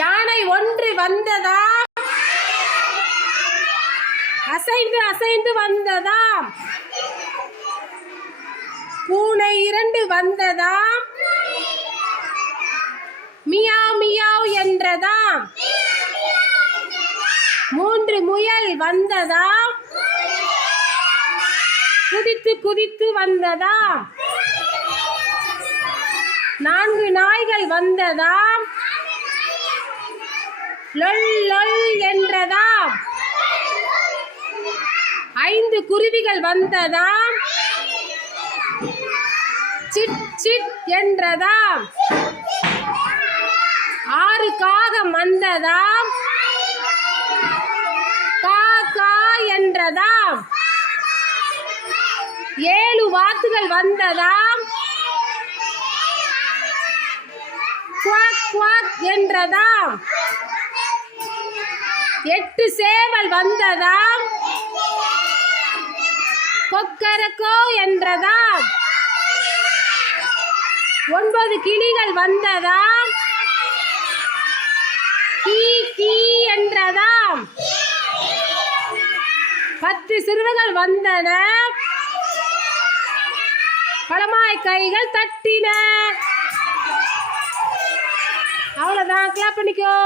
யானை ஒன்று வந்ததாம், அசைந்து அசைந்து வந்ததாம். பூனை இரண்டு வந்ததாம், மியாவ் மியாவ் என்றதாம். மூன்று முயல் வந்ததாம், குதித்து குதித்து வந்ததாம். நான்கு நாய்கள் வந்ததாம், லொல் லொல் என்றதாம். ஐந்து குருவிகள் வந்ததாம், சிட் சிட் என்றதாம். ஆறு காகம் வந்ததாம், கா கா என்றதாம். ஏழு வாத்துகள் வந்ததாம், குவாக் குவாக் என்றதாம். எட்டு சேவல் வந்ததாம், கொக்கரக்கோ என்றதாம். ஒன்பது கிளிகள் வந்ததாம், கீ கீ என்றதாம். பத்து சிறுவர்கள் வந்தன, பலமாய் கைகள் தட்டின. அவ்வளோதான், கிளாப் பண்ணிக்கோ.